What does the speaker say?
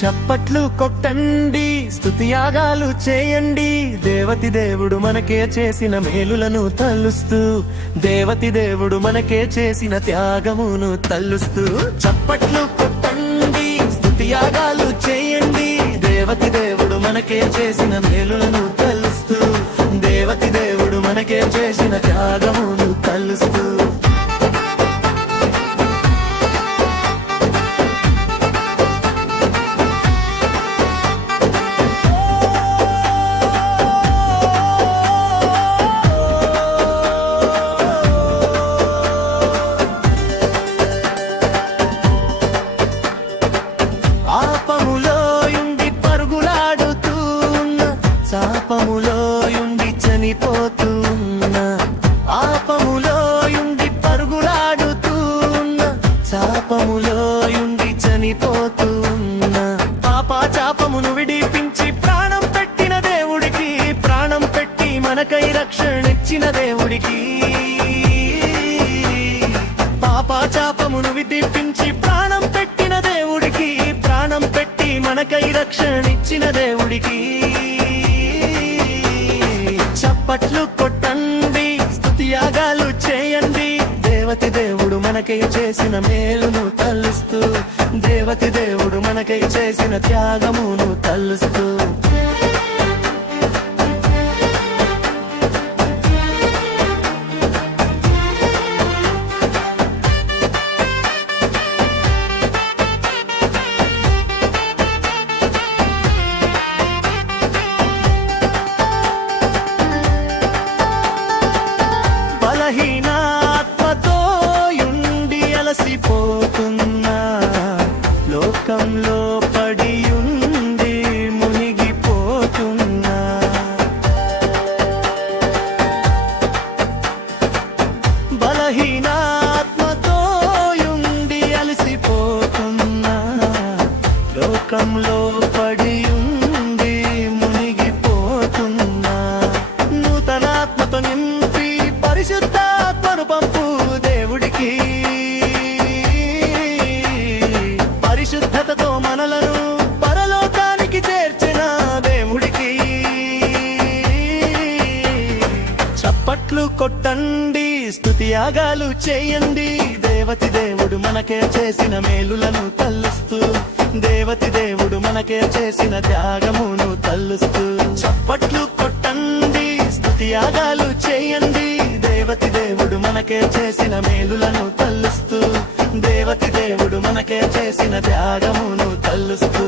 చప్పట్లు కొట్టండి స్తుతియాగాలు చేయండి. దేవతి దేవుడు మనకే చేసిన మేలులను తల్లుస్తూ దేవతి దేవుడు మనకే చేసిన త్యాగమును తల్లుస్తూ చప్పట్లు కొట్టండి స్తుతియాగాలు చేయండి. దేవతి దేవుడు మనకే చేసిన మేలులను తల్లుస్తూ దేవతి దేవుడు మనకే చేసిన త్యాగము చనిపోతున్నా. చనిపోతూ పరుగులాడుతున్నా. పాపములో చనిపోతున్నా. పాపా చాపములో చాపమును విడిపించి ప్రాణం పెట్టిన దేవుడికి ప్రాణం పెట్టి మనకై రక్షణిచ్చిన దేవుడికి. పాప చాపమును విడిపించి ప్రాణం పెట్టిన దేవుడికి ప్రాణం పెట్టి మనకై రక్షణిచ్చిన దేవుడికి. చప్పట్లు కొట్టండి స్తుతియాగాలు చేయండి. దేవతి దేవుడు మనకై చేసిన మేలును తల్లుస్తూ దేవతి దేవుడు మనకై చేసిన త్యాగమును తల్లుస్తూ లోకంలో పడి ఉంది మునిగిపోతున్నా. బలహీన ఆత్మతో యుండి అలసిపోతున్నా. లోకంలో చప్పట్లు కొట్టండి స్తుతియాగాలు చేయండి. దేవతి దేవుడు మనకే చేసిన మేలులను తల్లుస్తూ దేవతి దేవుడు మనకే చేసిన త్యాగమును తల్లుస్తూ చప్పట్లు కొట్టండి స్తుతియాగాలు చేయండి. దేవతి దేవుడు మనకే చేసిన మేలులను తల్లుస్తూ దేవతి దేవుడు మనకే చేసిన త్యాగమును తల్లుస్తూ